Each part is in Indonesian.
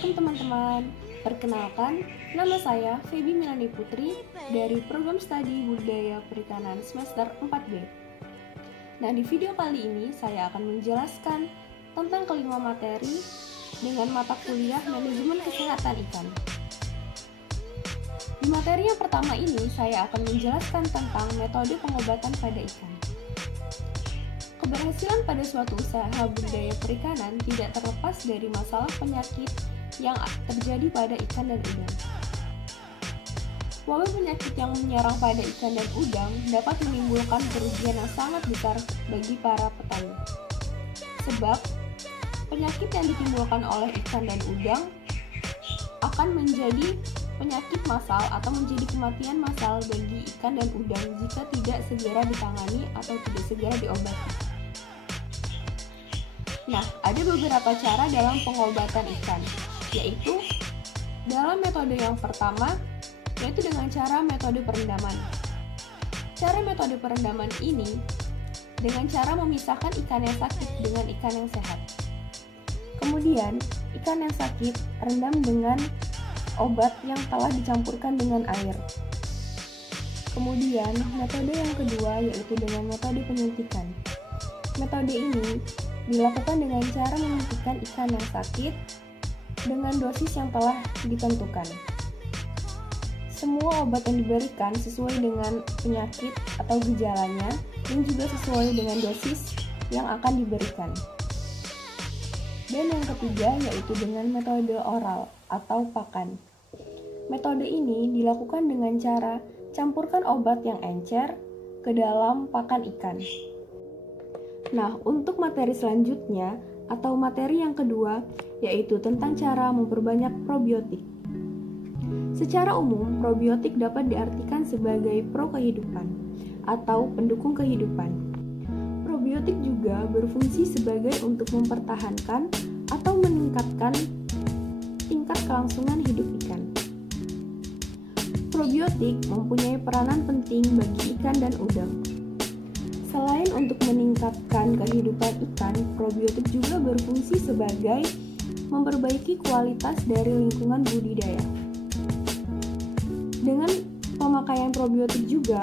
Assalamualaikum teman-teman. Perkenalkan, nama saya Feby Milani Putri dari Program Studi Budidaya Perikanan semester 4B. Nah, di video kali ini saya akan menjelaskan tentang kelima materi dengan mata kuliah Manajemen Kesehatan Ikan. Di materi yang pertama ini, saya akan menjelaskan tentang metode pengobatan pada ikan. Keberhasilan pada suatu usaha budidaya perikanan tidak terlepas dari masalah penyakit yang terjadi pada ikan dan udang. Wabah penyakit yang menyerang pada ikan dan udang dapat menimbulkan kerugian yang sangat besar bagi para petani. Sebab, penyakit yang ditimbulkan oleh ikan dan udang akan menjadi penyakit massal atau menjadi kematian massal bagi ikan dan udang jika tidak segera ditangani atau tidak segera diobati. Nah, ada beberapa cara dalam pengobatan ikan, yaitu dalam metode yang pertama, yaitu dengan cara metode perendaman. Cara metode perendaman ini dengan cara memisahkan ikan yang sakit dengan ikan yang sehat. Kemudian, ikan yang sakit rendam dengan obat yang telah dicampurkan dengan air. Kemudian, metode yang kedua yaitu dengan metode penyuntikan. Metode ini dilakukan dengan cara menyuntikkan ikan yang sakit dengan dosis yang telah ditentukan. Semua obat yang diberikan sesuai dengan penyakit atau gejalanya dan juga sesuai dengan dosis yang akan diberikan. Dan yang ketiga yaitu dengan metode oral atau pakan. Metode ini dilakukan dengan cara campurkan obat yang encer ke dalam pakan ikan. Nah, untuk materi selanjutnya atau materi yang kedua yaitu tentang cara memperbanyak probiotik. Secara umum, probiotik dapat diartikan sebagai pro-kehidupan atau pendukung kehidupan. Probiotik juga berfungsi sebagai untuk mempertahankan atau meningkatkan tingkat kelangsungan hidup ikan. Probiotik mempunyai peranan penting bagi ikan dan udang. Selain untuk meningkatkan kehidupan ikan, probiotik juga berfungsi sebagai memperbaiki kualitas dari lingkungan budidaya. Dengan pemakaian probiotik juga,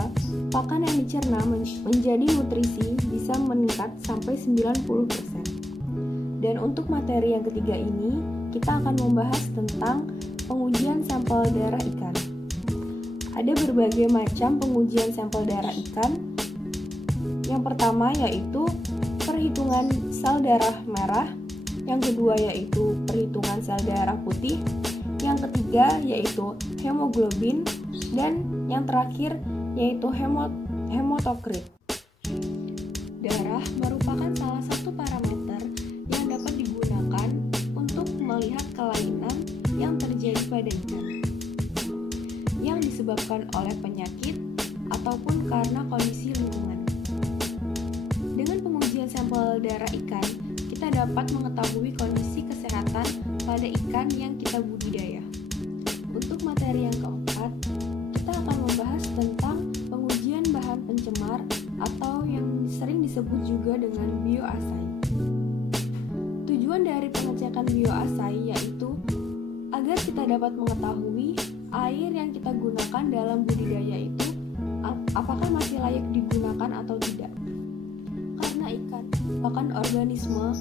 pakan yang dicerna menjadi nutrisi bisa meningkat sampai 90%. Dan untuk materi yang ketiga ini, kita akan membahas tentang pengujian sampel darah ikan. Ada berbagai macam pengujian sampel darah ikan. Yang pertama yaitu perhitungan sel darah merah, yang kedua yaitu perhitungan sel darah putih, yang ketiga yaitu hemoglobin, dan yang terakhir yaitu hematokrit. Darah merupakan salah satu parameter yang dapat digunakan untuk melihat kelainan yang terjadi pada ikan, yang disebabkan oleh penyakit ataupun karena kondisi lingkungan. Dengan pengujian sampel darah ikan, kita dapat mengetahui kondisi kesehatan pada ikan yang kita budidaya. Untuk materi yang keempat, kita akan membahas tentang pengujian bahan pencemar atau yang sering disebut juga dengan bioassay. Tujuan dari pengecekan bioassay yaitu agar kita dapat mengetahui air yang kita gunakan dalam budidaya itu apakah masih layak digunakan atau tidak. Karena ikan merupakan organisme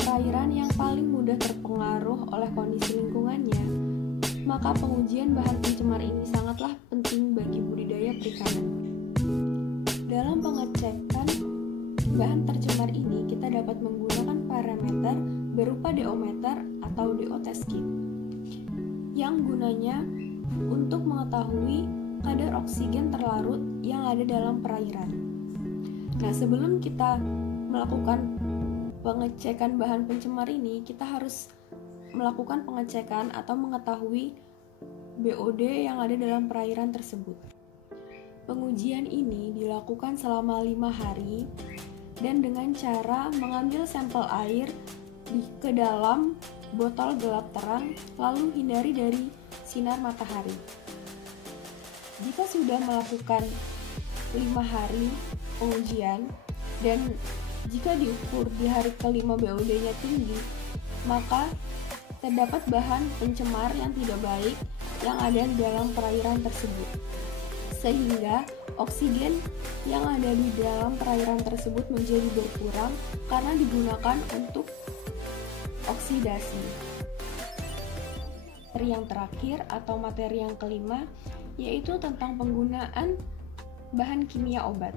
perairan yang paling mudah terpengaruh oleh kondisi lingkungannya, maka pengujian bahan pencemar ini sangatlah penting bagi budidaya perikanan. Dalam pengecekan bahan tercemar ini, kita dapat menggunakan parameter berupa DO-meter atau DO test kit, yang gunanya untuk mengetahui kadar oksigen terlarut yang ada dalam perairan. Nah, sebelum kita melakukan pengecekan bahan pencemar ini, kita harus melakukan pengecekan atau mengetahui BOD yang ada dalam perairan tersebut. Pengujian ini dilakukan selama 5 hari dan dengan cara mengambil sampel air ke dalam botol gelap terang, lalu hindari dari sinar matahari. Jika sudah melakukan 5 hari pengujian dan jika diukur di hari kelima BOD-nya tinggi, maka terdapat bahan pencemar yang tidak baik yang ada di dalam perairan tersebut, sehingga oksigen yang ada di dalam perairan tersebut menjadi berkurang karena digunakan untuk oksidasi. Materi yang terakhir atau materi yang kelima yaitu tentang penggunaan bahan kimia obat.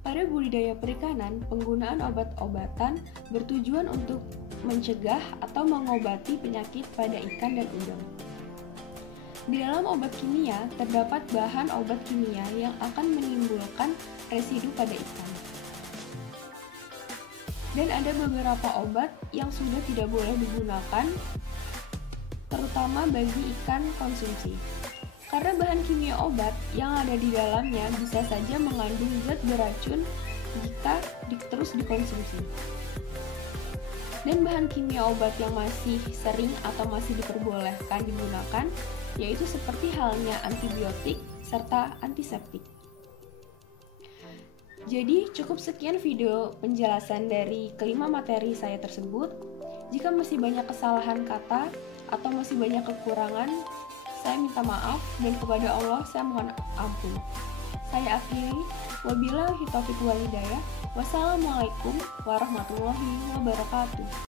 Pada budidaya perikanan, penggunaan obat-obatan bertujuan untuk mencegah atau mengobati penyakit pada ikan dan udang. Di dalam obat kimia, terdapat bahan obat kimia yang akan menimbulkan residu pada ikan. Dan ada beberapa obat yang sudah tidak boleh digunakan, terutama bagi ikan konsumsi. Karena bahan kimia obat yang ada di dalamnya bisa saja mengandung zat beracun jika terus dikonsumsi. Dan bahan kimia obat yang masih sering atau masih diperbolehkan digunakan yaitu seperti halnya antibiotik serta antiseptik. Jadi cukup sekian video penjelasan dari kelima materi saya tersebut. Jika masih banyak kesalahan kata atau masih banyak kekurangan, saya minta maaf dan kepada Allah saya mohon ampun. Saya akhiri, wabillahi taufiq wal hidayah. Wassalamualaikum warahmatullahi wabarakatuh.